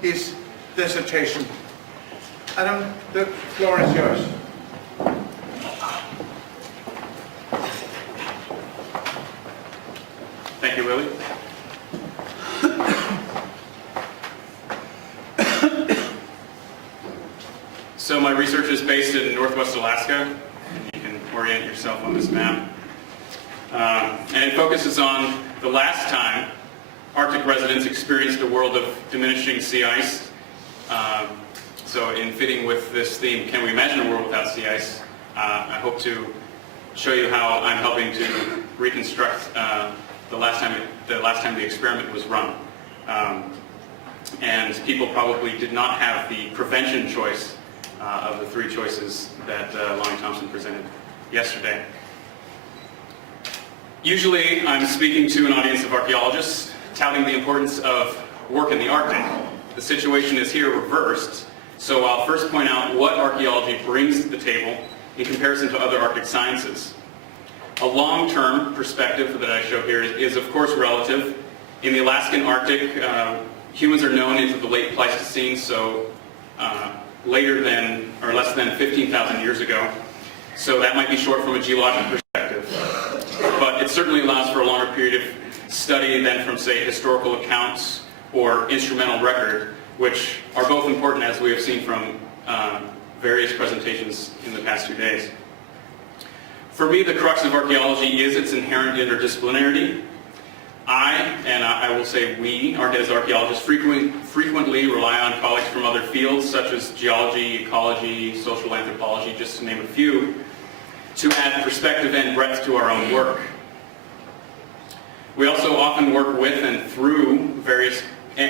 his dissertation. Adam, the floor is yours. Thank you, Willie. So my research is based in Northwest Alaska. You can orient yourself on this map. And it focuses on the last time Arctic residents experienced a world of diminishing sea ice. So in fitting with this theme, can we imagine a world without sea ice? I hope to show you how I'm helping to reconstruct the last time the experiment was run. And people probably did not have the prevention choice of the three choices that Lonnie Thompson presented yesterday. Usually I'm speaking to an audience of archaeologists, touting the importance of work in the Arctic. The situation is here reversed, so I'll first point out what archaeology brings to the table in comparison to other Arctic sciences. A long-term perspective that I show here is of course relative. In the Alaskan Arctic, humans are known into the late Pleistocene, so later than, or less than 15,000 years ago. So that might be short from a geologic perspective. But it certainly allows for a longer period of study than from, say, historical accounts or instrumental record, which are both important, as we have seen from various presentations in the past 2 days. For me, the crux of archaeology is its inherent interdisciplinarity. I will say we, as archaeologists, frequently rely on colleagues from other fields, such as geology, ecology, social anthropology, just to name a few, to add perspective and breadth to our own work. We also often work with and through various,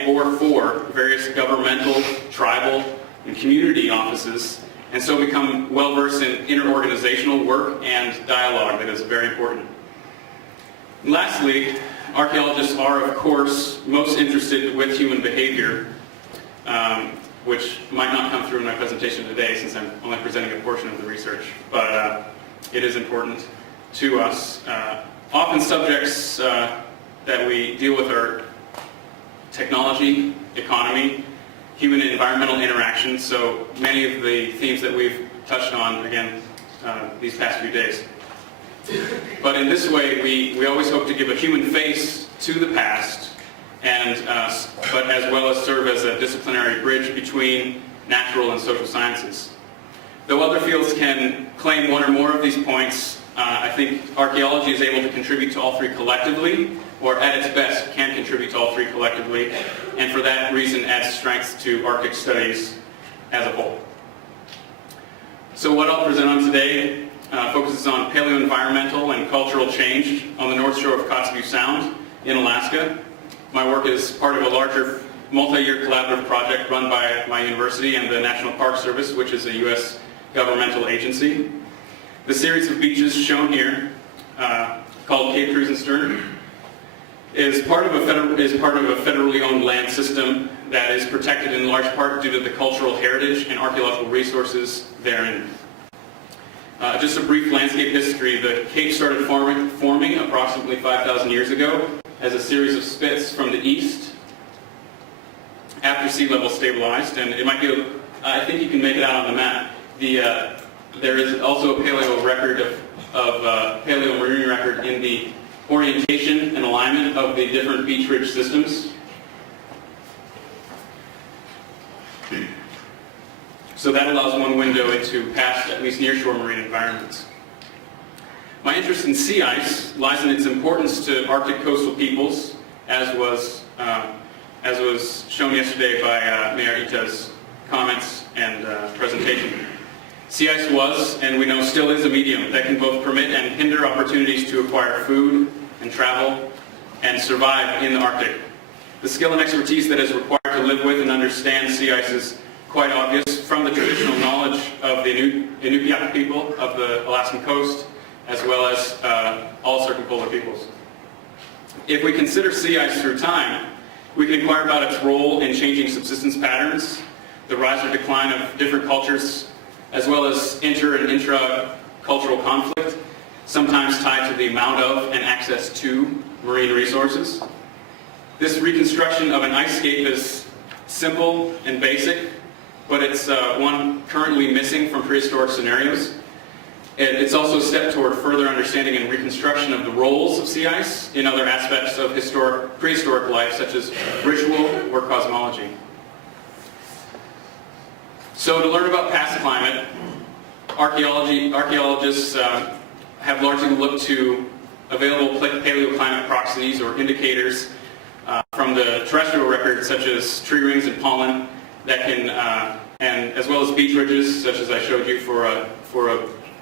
or for various governmental, tribal, and community offices, and so become well-versed in interorganizational work and dialogue that is very important. And lastly, archaeologists are, of course, most interested with human behavior, which might not come through in my presentation today since I'm only presenting a portion of the research, but it is important to us. Often subjects that we deal with are technology, economy, human and environmental interactions, so many of the themes that we've touched on, again, these past few days. But in this way, we always hope to give a human face to the past, but as well as serve as a disciplinary bridge between natural and social sciences. Though other fields can claim one or more of these points, I think archaeology is able to contribute to all three collectively, or at its best can contribute to all three collectively, and for that reason adds strength to Arctic studies as a whole. So what I'll present on today focuses on paleo-environmental and cultural change on the North Shore of Kotzebue Sound in Alaska. My work is part of a larger multi-year collaborative project run by my university and the National Park Service, which is a U.S. governmental agency. The series of beaches shown here, called Cape Krusenstern, is part of a federally owned land system that is protected in large part due to the cultural heritage and archaeological resources therein. Just a brief landscape history. The Cape started forming approximately 5,000 years ago as a series of spits from the east after sea level stabilized, and it might be, I think you can make it out on the map. There is also a paleo record paleo marine record in the orientation and alignment of the different beach ridge systems. So that allows one window into past, at least nearshore marine environments. My interest in sea ice lies in its importance to Arctic coastal peoples, as was shown yesterday by Mayor Ita's comments and presentation. Sea ice was, and we know still is, a medium that can both permit and hinder opportunities to acquire food and travel and survive in the Arctic. The skill and expertise that is required to live with and understand sea ice is quite obvious from the traditional knowledge of the Inupiaq people of the Alaskan coast, as well as all circumpolar peoples. If we consider sea ice through time, we can inquire about its role in changing subsistence patterns, the rise or decline of different cultures, as well as inter- and intra-cultural conflict, sometimes tied to the amount of and access to marine resources. This reconstruction of an ice scape is simple and basic, but it's one currently missing from prehistoric scenarios. It's also a step toward further understanding and reconstruction of the roles of sea ice in other aspects of prehistoric life, such as ritual or cosmology. So to learn about past climate, archaeologists have largely looked to available paleoclimate proxies or indicators from the terrestrial record, such as tree rings and pollen, that can, and as well as beach ridges, such as I showed you for a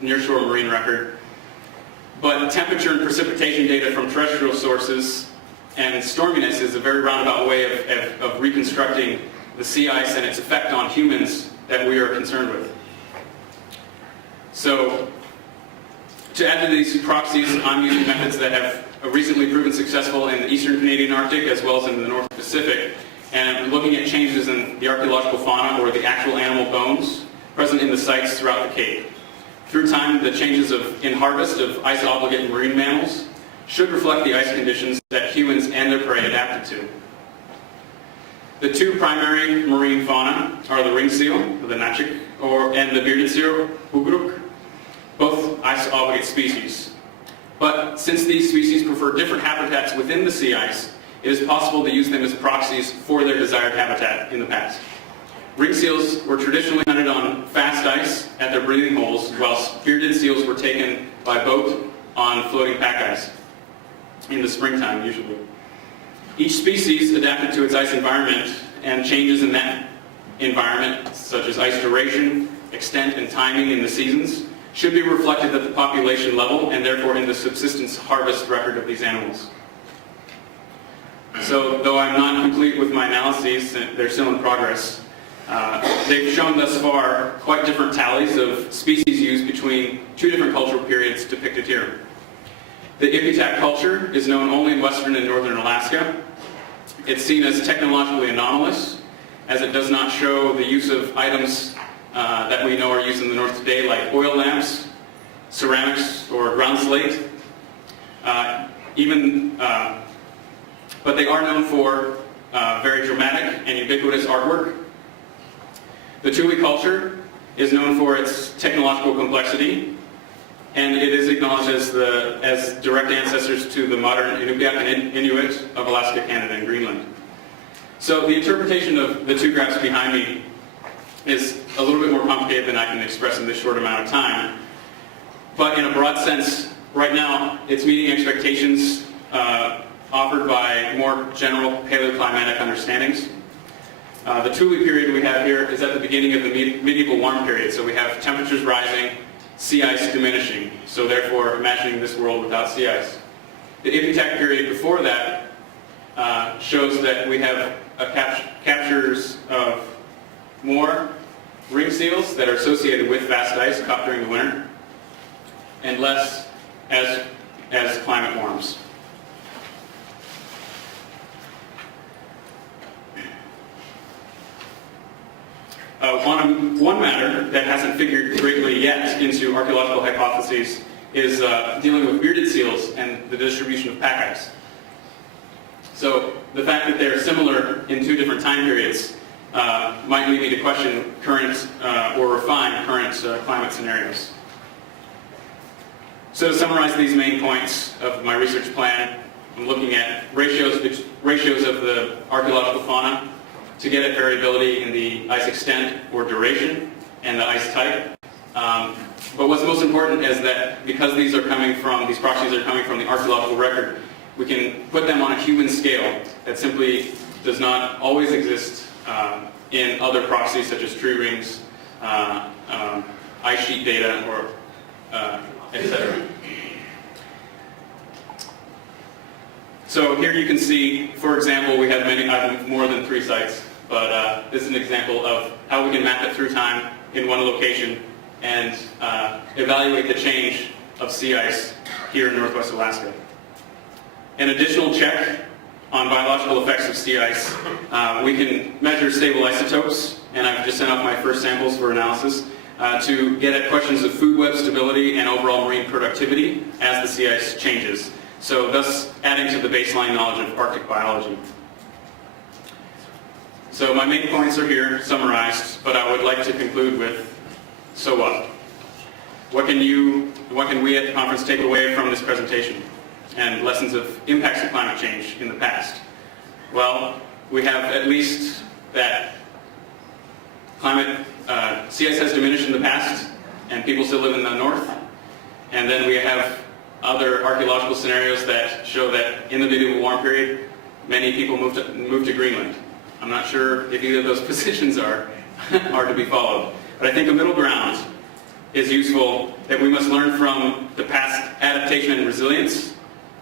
nearshore marine record. But temperature and precipitation data from terrestrial sources and storminess is a very roundabout way of reconstructing the sea ice and its effect on humans that we are concerned with. So, to add to these proxies, I'm using methods that have recently proven successful in the eastern Canadian Arctic as well as in the North Pacific, and I'm looking at changes in the archaeological fauna or the actual animal bones present in the sites throughout the Cape. Through time, the changes in harvest of ice-obligate marine mammals should reflect the ice conditions that humans and their prey adapted to. The two primary marine fauna are the ring seal, the nachik, and the bearded seal, ugruk, both ice-obligate species. But since these species prefer different habitats within the sea ice, it is possible to use them as proxies for their desired habitat in the past. Ring seals were traditionally hunted on fast ice at their breathing holes, whilst bearded seals were taken by boat on floating pack ice, in the springtime usually. Each species adapted to its ice environment, and changes in that environment, such as ice duration, extent, and timing in the seasons, should be reflected at the population level and therefore in the subsistence harvest record of these animals. So, though I'm not complete with my analyses, they're still in progress, they've shown thus far quite different tallies of species used between two different cultural periods depicted here. The Ipitak culture is known only in western and northern Alaska. It's seen as technologically anomalous, as it does not show the use of items that we know are used in the north today, like oil lamps, ceramics, or ground slate. But they are known for very dramatic and ubiquitous artwork. The Tui culture is known for its technological complexity, and it is acknowledged as direct ancestors to the modern Inupiaq and Inuit of Alaska, Canada, and Greenland. So the interpretation of the two graphs behind me is a little bit more complicated than I can express in this short amount of time. But in a broad sense, right now, it's meeting expectations offered by more general paleoclimatic understandings. The Tule period we have here is at the beginning of the medieval warm period, so we have temperatures rising, sea ice diminishing, so therefore imagining this world without sea ice. The Ipitak period before that shows that we have captures of more ring seals that are associated with fast ice caught during the winter, and less as climate warms. One matter that hasn't figured greatly yet into archaeological hypotheses is dealing with bearded seals and the distribution of pack ice. So the fact that they're similar in two different time periods might lead me to question current or refine current climate scenarios. So to summarize these main points of my research plan, I'm looking at ratios of the archaeological fauna to get at variability in the ice extent or duration and the ice type. But what's most important is that because these proxies are coming from the archaeological record, we can put them on a human scale that simply does not always exist in other proxies such as tree rings, ice sheet data, or etc. So here you can see, for example, we have more than 3 sites, but this is an example of how we can map it through time in one location and evaluate the change of sea ice here in Northwest Alaska. An additional check on biological effects of sea ice, we can measure stable isotopes, and I've just sent off my first samples for analysis to get at questions of food web stability and overall marine productivity as the sea ice changes. So thus adding to the baseline knowledge of Arctic biology. So my main points are here summarized, but I would like to conclude with, so what? What can we at the conference take away from this presentation and lessons of impacts of climate change in the past? Well, we have at least that sea ice has diminished in the past and people still live in the north. And then we have other archaeological scenarios that show that in the medieval warm period, many people moved to Greenland. I'm not sure if either of those positions are to be followed. But I think a middle ground is useful, that we must learn from the past adaptation and resilience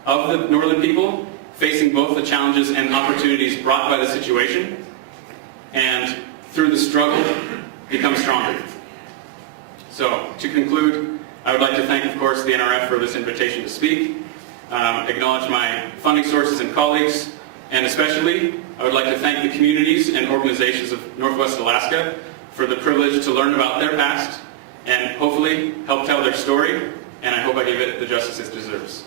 of the northern people, facing both the challenges and opportunities brought by the situation, and through the struggle, become stronger. So, to conclude, I would like to thank, of course, the NRF for this invitation to speak, acknowledge my funding sources and colleagues, and especially, I would like to thank the communities and organizations of Northwest Alaska for the privilege to learn about their past and hopefully help tell their story, and I hope I give it the justice it deserves.